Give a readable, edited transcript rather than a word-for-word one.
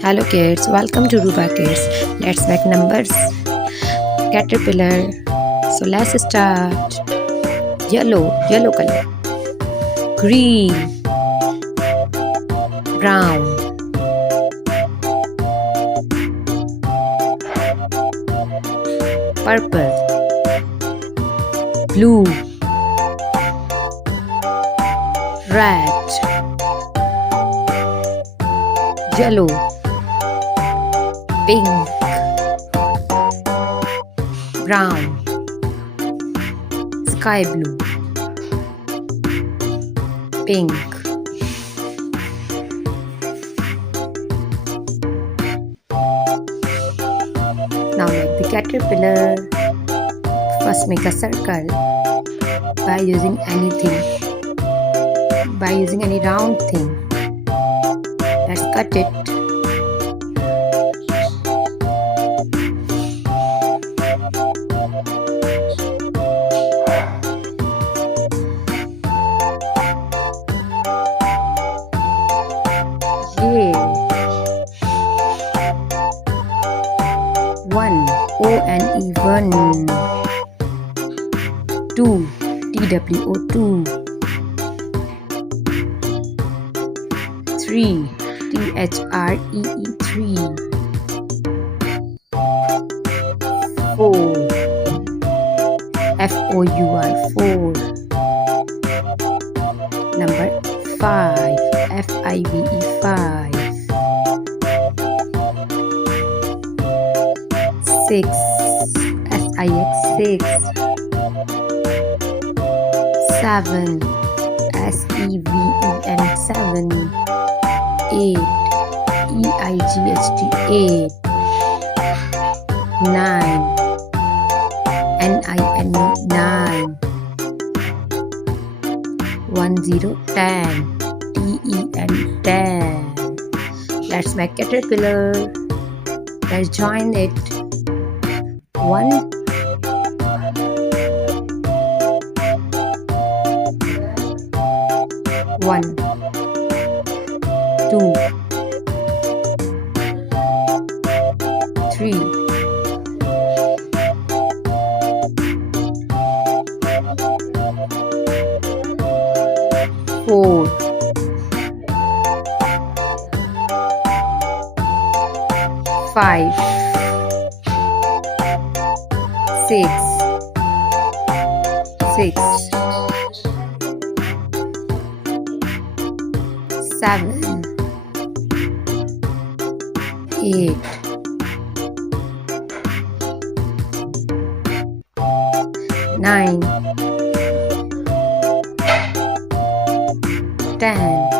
Hello kids, welcome to Ruba Kids. Let's make numbers. Caterpillar. So let's start. Yellow color. Green, brown, purple, blue, red, yellow, pink, brown, sky blue, pink. Now make the caterpillar. First make a circle by using anything. By using any round thing. Let's cut it. One, O-N-E, one. Two, T-W-O, two. Three, T-H-R-E-E, three. Four, F-O-U-R, four. Number five, F-I-V-E, five. Six, S-I-X, six. Seven, S-E-V-E-N, seven. Eight, E-I-G-H-T, eight. Nine, N-I-N-E, nine. 10, 10, T-E-N, 10. Let's make caterpillar. Let's join it. One, one, two, three, four, five, six, seven, eight, nine, 10.